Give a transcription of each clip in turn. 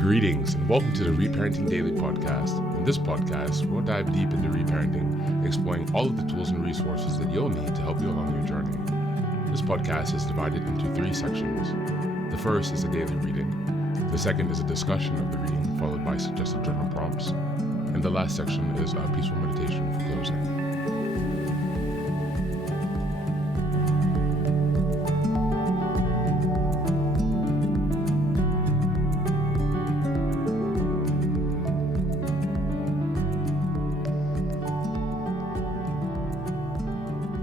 Greetings and welcome to the Reparenting Daily podcast. In this podcast, we'll dive deep into reparenting, exploring all of the tools and resources that you'll need to help you along your journey. This podcast is divided into 3 sections. The first is a daily reading. The second is a discussion of the reading, followed by suggested journal prompts. And the last section is a peaceful meditation for closing.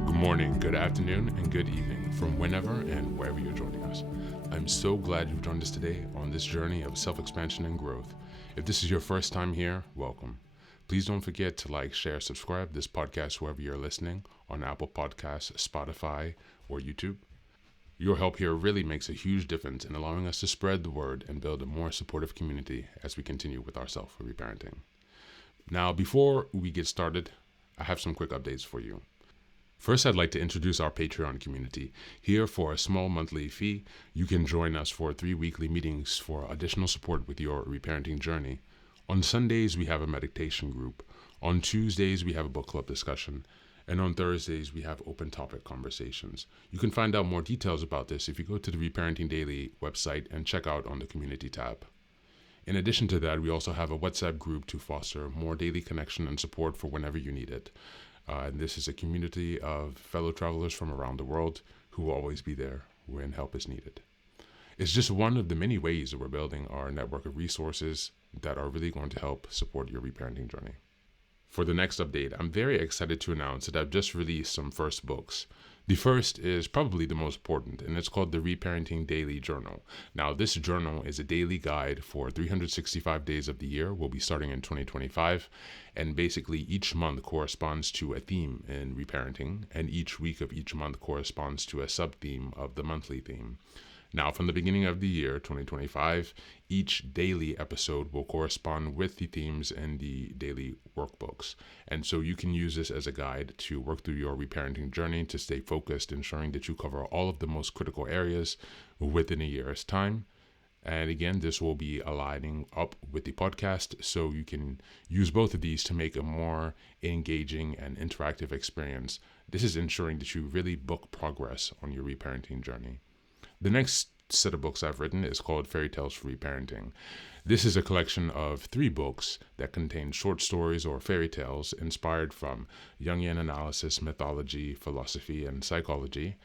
Good morning, good afternoon, and good evening from whenever and wherever you're joining us. I'm so glad you've joined us today on this journey of self-expansion and growth. If this is your first time here, welcome. Please don't forget to like, share, subscribe this podcast wherever you're listening, on Apple Podcasts, Spotify, or YouTube. Your help here really makes a huge difference in allowing us to spread the word and build a more supportive community as we continue with our self-reparenting. Now, before we get started, I have some quick updates for you. First, I'd like to introduce our Patreon community. Here, for a small monthly fee, you can join us for 3 weekly meetings for additional support with your reparenting journey. On Sundays, we have a meditation group. On Tuesdays, we have a book club discussion. And on Thursdays, we have open topic conversations. You can find out more details about this if you go to the Reparenting Daily website and check out on the community tab. In addition to that, we also have a WhatsApp group to foster more daily connection and support for whenever you need it. And this is a community of fellow travelers from around the world who will always be there when help is needed. It's just one of the many ways that we're building our network of resources that are really going to help support your reparenting journey. For the next update, I'm very excited to announce that I've just released some first books. The first is probably the most important, and it's called the Reparenting Daily Journal. Now, this journal is a daily guide for 365 days of the year. We'll be starting in 2025, and basically each month corresponds to a theme in reparenting, and each week of each month corresponds to a sub-theme of the monthly theme. Now, from the beginning of the year, 2025, each daily episode will correspond with the themes in the daily workbooks. And so you can use this as a guide to work through your reparenting journey to stay focused, ensuring that you cover all of the most critical areas within a year's time. And again, this will be aligning up with the podcast, so you can use both of these to make a more engaging and interactive experience. This is ensuring that you really book progress on your reparenting journey. The next set of books I've written is called Fairy Tales for Reparenting. This is a collection of 3 books that contain short stories or fairy tales inspired from Jungian analysis, mythology, philosophy, and psychology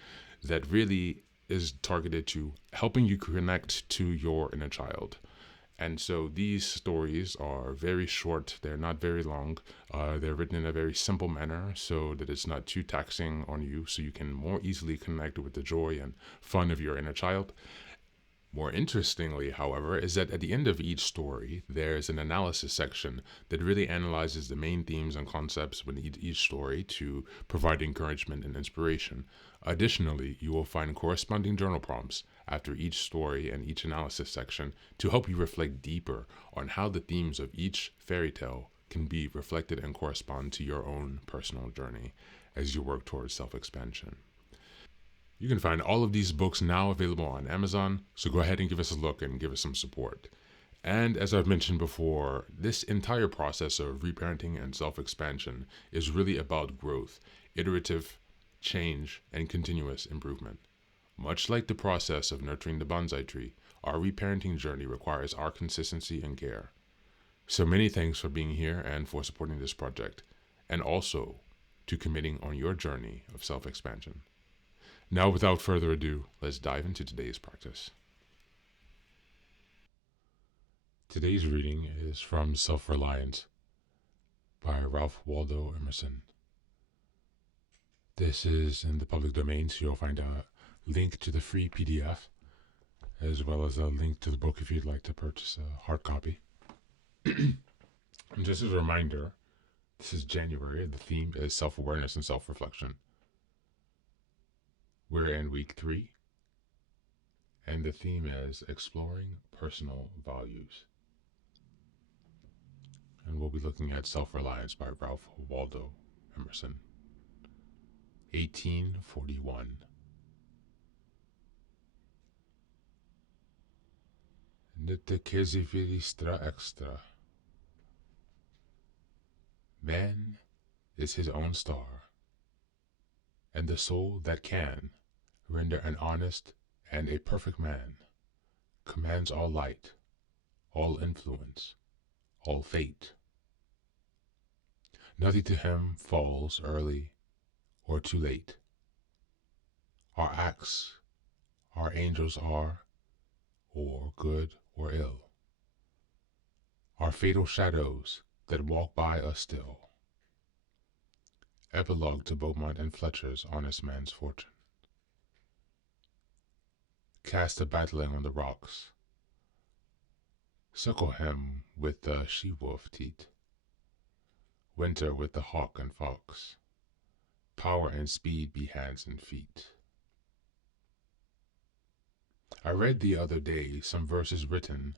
that really is targeted to helping you connect to your inner child. And so these stories are very short. They're not very long. They're written in a very simple manner so that it's not too taxing on you, so you can more easily connect with the joy and fun of your inner child. More interestingly, however, is that at the end of each story, there's an analysis section that really analyzes the main themes and concepts within each story to provide encouragement and inspiration. Additionally, you will find corresponding journal prompts after each story and each analysis section to help you reflect deeper on how the themes of each fairy tale can be reflected and correspond to your own personal journey as you work towards self-expansion. You can find all of these books now available on Amazon, so go ahead and give us a look and give us some support. And as I've mentioned before, this entire process of reparenting and self-expansion is really about growth, iterative change, and continuous improvement. Much like the process of nurturing the bonsai tree, our reparenting journey requires our consistency and care. So many thanks for being here and for supporting this project, and also to committing on your journey of self-expansion. Now, without further ado, let's dive into today's practice. Today's reading is from Self-Reliance by Waldo Emerson. This is in the public domain, so you'll find a link to the free PDF, as well as a link to the book if you'd like to purchase a hard copy. And just as a reminder, this is January. The theme is self-awareness and self-reflection. We're in week 3, and the theme is exploring personal values. And we'll be looking at Self-Reliance by Waldo Emerson. 1841. Lite quesifistra extra. Man is his own star, and the soul that can render an honest and a perfect man commands all light, all influence, all fate. Nothing to him falls early or too late. Our acts, our angels are, or good or ill, are fatal shadows that walk by us still. Epilogue to Beaumont and Fletcher's Honest Man's Fortune. Cast a battling on the rocks. Suckle him with the she-wolf teat. Winter with the hawk and fox. Power and speed be hands and feet. I read the other day some verses written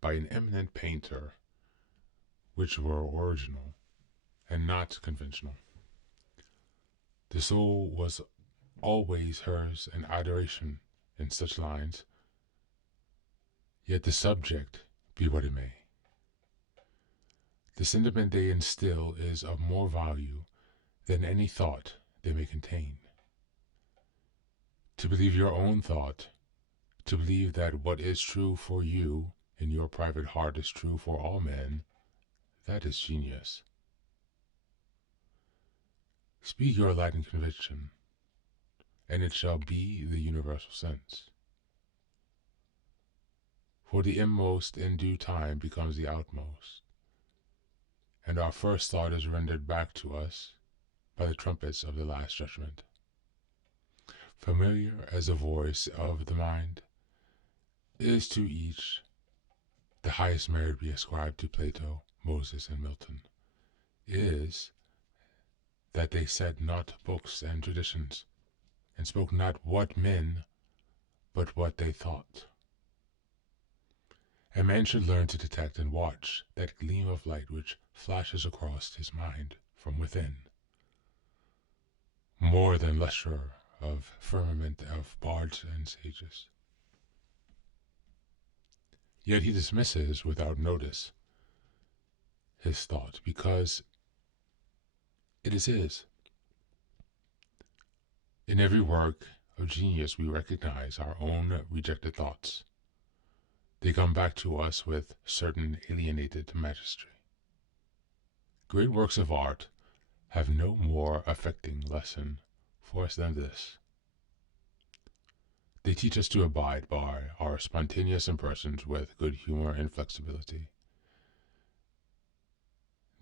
by an eminent painter which were original and not conventional. The soul was always hers in adoration in such lines, yet the subject be what it may. The sentiment they instill is of more value than any thought they may contain. To believe your own thought, to believe that what is true for you in your private heart is true for all men, that is genius. Speak your Latin conviction, and it shall be the universal sense. For the inmost in due time becomes the outmost, and our first thought is rendered back to us by the trumpets of the last judgment. Familiar as the voice of the mind is to each, the highest merit be ascribed to Plato, Moses, and Milton, is that they said not books and traditions, and spoke not what men, but what they thought. A man should learn to detect and watch that gleam of light which flashes across his mind from within. More than lustre of firmament of bards and sages. Yet he dismisses without notice his thought, because it is his. In every work of genius we recognize our own rejected thoughts. They come back to us with certain alienated majesty. Great works of art have no more affecting lesson for us than this. They teach us to abide by our spontaneous impressions with good humor and flexibility.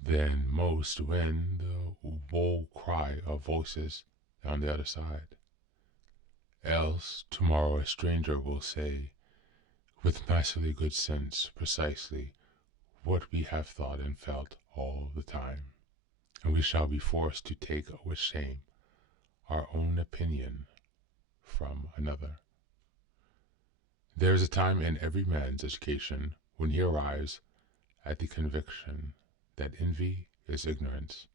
Then most when the woe cry of voices on the other side. Else tomorrow a stranger will say, with masterly good sense, precisely what we have thought and felt all the time, and we shall be forced to take with shame our own opinion from another. There is a time in every man's education when he arrives at the conviction that envy is ignorance,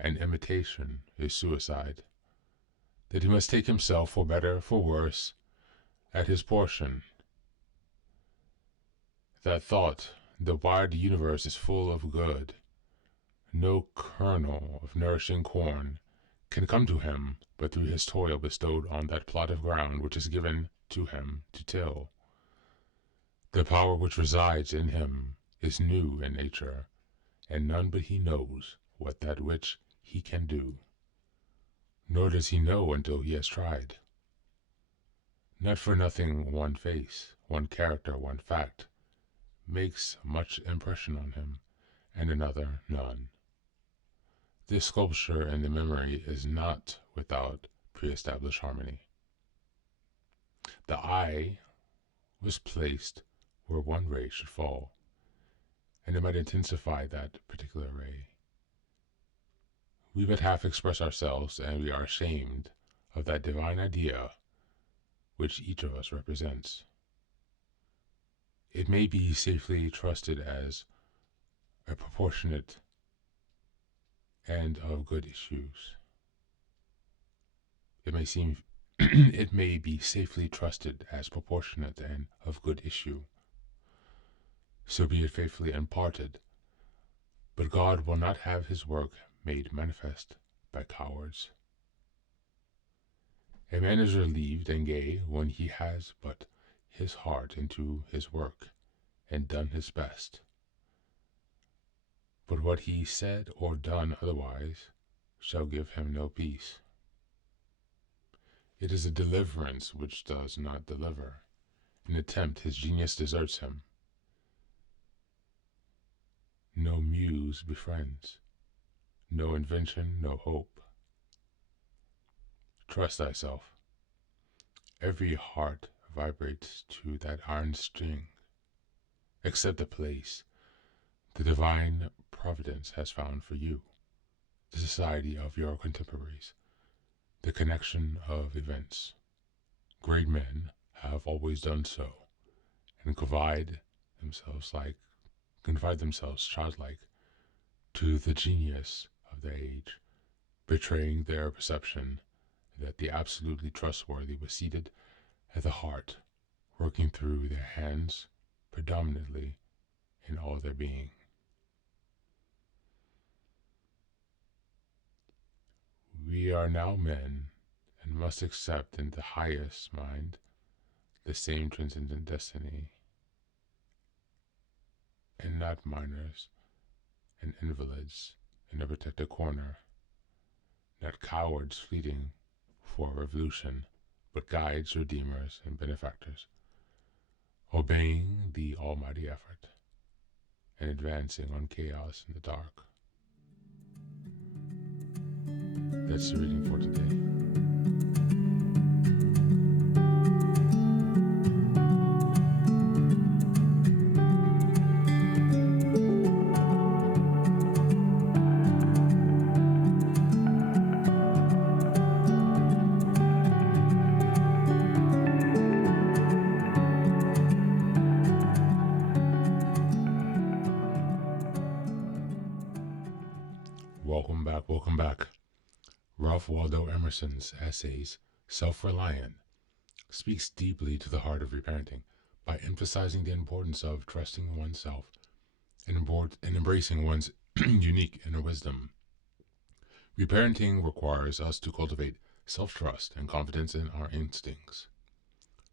and imitation is suicide, that he must take himself, for better, for worse, at his portion. That thought, the wide universe is full of good, no kernel of nourishing corn can come to him but through his toil bestowed on that plot of ground which is given to him to till. The power which resides in him is new in nature, and none but he knows what that which he can do. Nor does he know until he has tried. Not for nothing one face, one character, one fact makes much impression on him, and another none. This sculpture in the memory is not without pre-established harmony. The eye was placed where one ray should fall, and it might intensify that particular ray. We but half express ourselves, and we are ashamed of that divine idea which each of us represents. It may be safely trusted as a proportionate and of good issues. It may be safely trusted as proportionate and of good issue. so be it faithfully imparted. But God will not have his work made manifest by cowards. A man is relieved and gay when he has put his heart into his work and done his best. But what he said or done otherwise shall give him no peace. It is a deliverance which does not deliver. In attempt his genius deserts him. No muse befriends, no invention, no hope. Trust thyself. Every heart vibrates to that iron string. Accept the place the divine providence has found for you, the society of your contemporaries, the connection of events. Great men have always done so, and confide themselves childlike to the genius of the age, betraying their perception that the absolutely trustworthy was seated at the heart, working through their hands predominantly in all their being. We are now men and must accept in the highest mind the same transcendent destiny, and not minors and invalids in a protected corner, not cowards fleeting for revolution, but guides, redeemers, and benefactors, obeying the almighty effort and advancing on chaos in the dark. That's the reading for today. Welcome back. Ralph Waldo Emerson's essays, Self-Reliance, speaks deeply to the heart of reparenting by emphasizing the importance of trusting oneself and embracing one's unique inner wisdom. Reparenting requires us to cultivate self-trust and confidence in our instincts,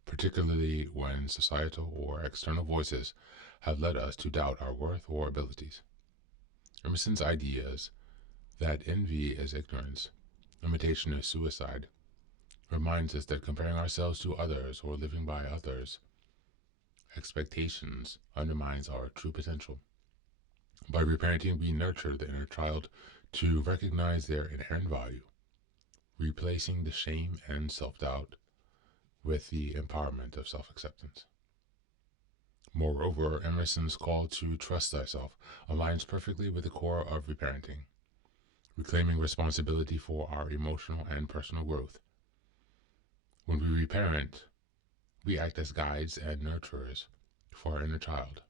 particularly when societal or external voices have led us to doubt our worth or abilities. Emerson's ideas that envy is ignorance, imitation is suicide, reminds us that comparing ourselves to others or living by others' expectations undermines our true potential. By reparenting, we nurture the inner child to recognize their inherent value, replacing the shame and self-doubt with the empowerment of self-acceptance. Moreover, Emerson's call to trust thyself aligns perfectly with the core of reparenting, reclaiming responsibility for our emotional and personal growth. When we reparent, we act as guides and nurturers for our inner child,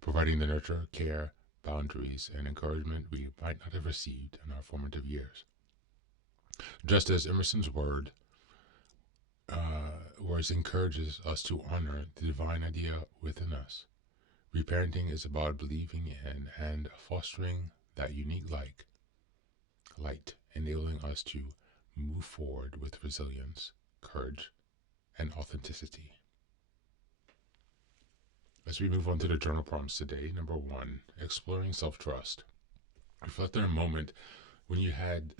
providing the nurture, care, boundaries, and encouragement we might not have received in our formative years. Just as Emerson's words encourages us to honor the divine idea within us, reparenting is about believing in and fostering that unique light, enabling us to move forward with resilience, courage, and authenticity. As we move on to the journal prompts today, number 1, exploring self-trust. Reflect on a moment when you had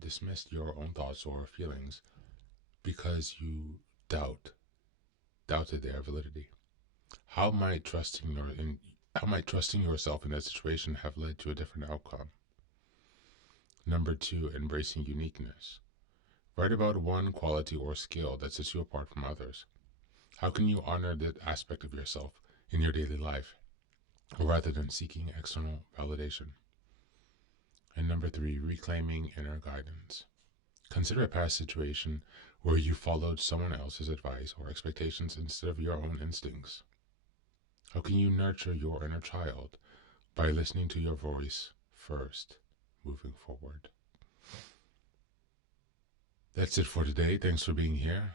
dismissed your own thoughts or feelings because you doubted their validity. How might trusting yourself in that situation have led to a different outcome? Number 2, embracing uniqueness. Write about one quality or skill that sets you apart from others. How can you honor that aspect of yourself in your daily life, rather than seeking external validation? And number 3, reclaiming inner guidance. Consider a past situation where you followed someone else's advice or expectations instead of your own instincts. How can you nurture your inner child? By listening to your voice first, moving forward. That's it for today. Thanks for being here.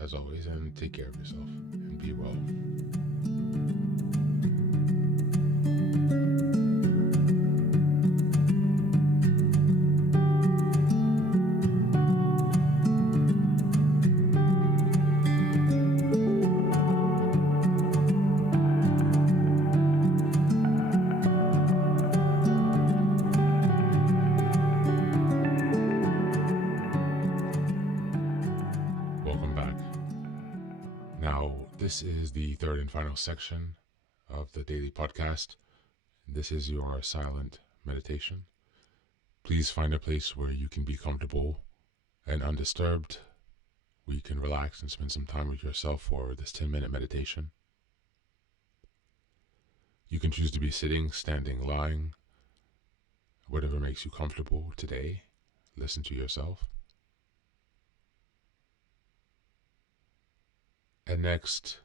as always, and take care of yourself and be well. Welcome back. Now, this is the third and final section of the daily podcast. This is your silent meditation. Please find a place where you can be comfortable and undisturbed, where you can relax and spend some time with yourself for this 10-minute meditation. You can choose to be sitting, standing, lying, whatever makes you comfortable today. Listen to yourself. And next,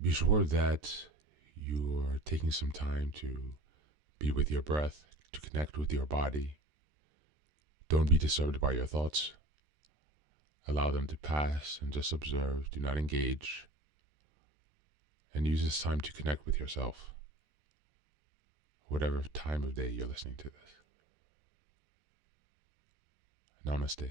be sure that you're taking some time to be with your breath, to connect with your body. Don't be disturbed by your thoughts. Allow them to pass and just observe. Do not engage. And use this time to connect with yourself, whatever time of day you're listening to this. Namaste.